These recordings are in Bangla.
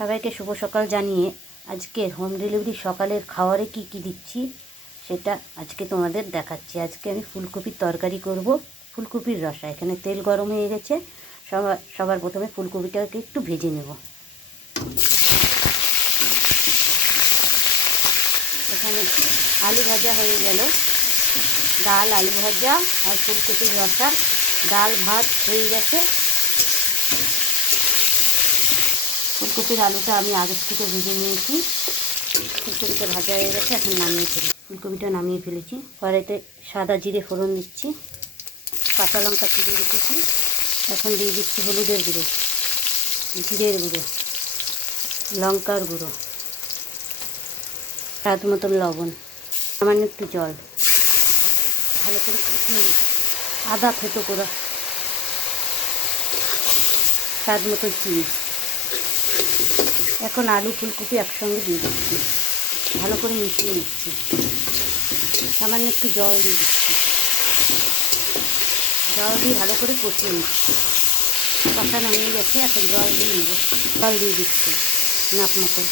সবাইকে শুভ সকাল জানিয়ে আজকে হোম ডেলিভারি সকালের খাবারে কি কি দিচ্ছি সেটা আজকে তোমাদের দেখাচ্ছি। আজকে আমি ফুলকপির তরকারি করব, ফুলকপির রসা। এখানে তেল গরম হয়ে গেছে। সবার প্রথমে ফুলকপিটাকে একটু ভেজে নেব। এখানে আলু ভাজা হয়ে গেল, ডাল, আলু ভাজা আর ফুলকপির রসা। ডাল ভাত হয়ে গেছে। ফুলকপির আলুটা আমি আগের থেকে ভেজে নিয়েছি। ফুলকপিটা ভাজা হয়ে গেছে, এখন নামিয়ে ফেলি। ফুলকপিটা নামিয়ে ফেলেছি। কড়াইতে সাদা জিরে ফোড়ন দিচ্ছি, কাঁচা লঙ্কা চিড়ে রেখেছি। এখন দিয়ে দিচ্ছি হলুদের গুঁড়ো, জিরের গুঁড়ো, লঙ্কার গুঁড়ো, স্বাদ মতন লবণ, সামান্য একটু জল, ভালো করে কষিয়ে আদা থেতো করা, স্বাদ মতো চিনি। এখন আলু ফুলকপি একসঙ্গে দিয়ে দিচ্ছি, ভালো করে মিশিয়ে নিচ্ছি। সামান্য একটু জল দিয়ে দিচ্ছি, জল দিয়ে ভালো করে কষিয়ে নিচ্ছি। কষানো হয়ে গেছে, এখন জল দিয়ে নেব। জল দিয়ে দিচ্ছি নাপ মতো।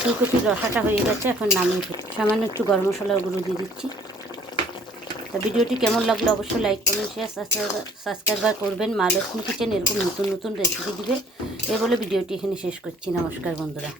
ফুলকপির রসাটা হয়ে গেছে, এখন নামিয়ে ফেলি। সামান্য একটু গরম মশলার গুঁড়ো দিয়ে দিচ্ছি। তা ভিডিওটি কেমন লাগলো অবশ্যই লাইক, কমেন্ট, শেয়ার, সাবস্ক্রাইব করবেন। মা লক্ষ্মী কিচেন এরকম নতুন নতুন রেসিপি দিবে। এই বলে ভিডিওটি এখানে শেষ করছি। নমস্কার বন্ধুরা।